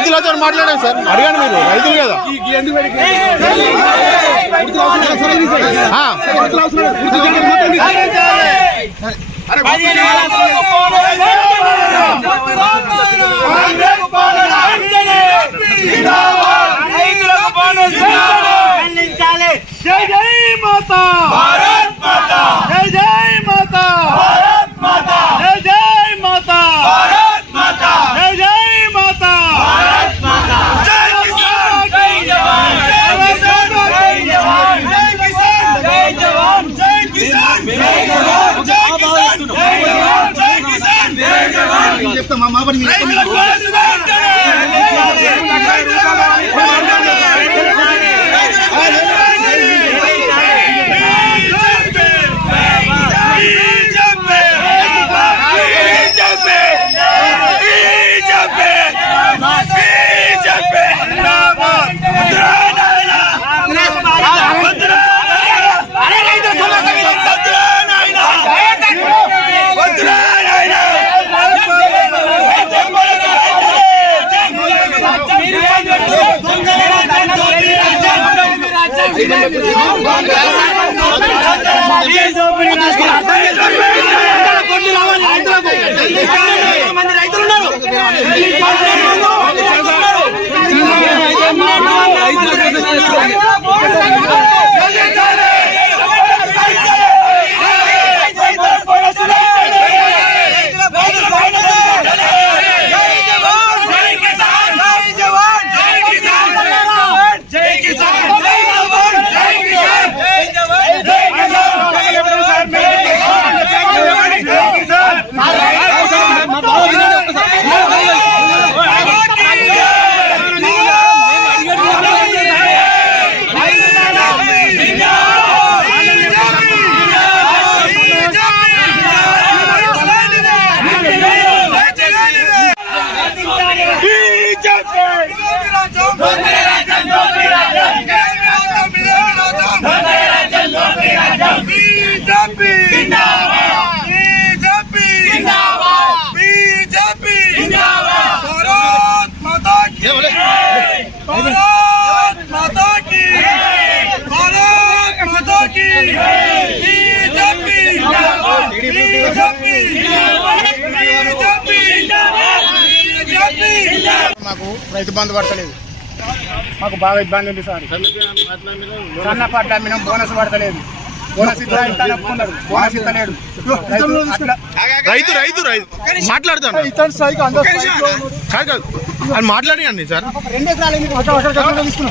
రైతులతో మాట్లాడండి సార్. అడగండి మీరు రైతులు కదా జై జై మాతా భారత్ మాతా జై జై మాతా భారత్ మాతా జై జై మాతా భారత్ మాతా జై కిసాన్ జై జవాన్ జై కిసాన్ జై జవాన్ జై కిసాన్ జై జవాన్ జై కిసాన్ జై జవాన్ జై కిసాన్ జై జవాన్ జై కిసాన్ జై జవాన్ చెప్తా? మా మా మంది రైతులు ఉన్నారు. మాకు రైతు బంధు పడతలేదు. మాకు బాగా ఇబ్బంది ఉంది సార్. సన్న పట్ల మేము బోనస్ పడతలేదు. బోనస్ ఇస్తా ఇంత నప్పుకున్నారు బోనస్ ఇస్తలేడు. రైతు రైతు రైతు మాట్లాడతాను. కాదు కాదు. అని మాట్లాడియండి సార్. రెండు ఎకరాలు అక్కడ అక్కడ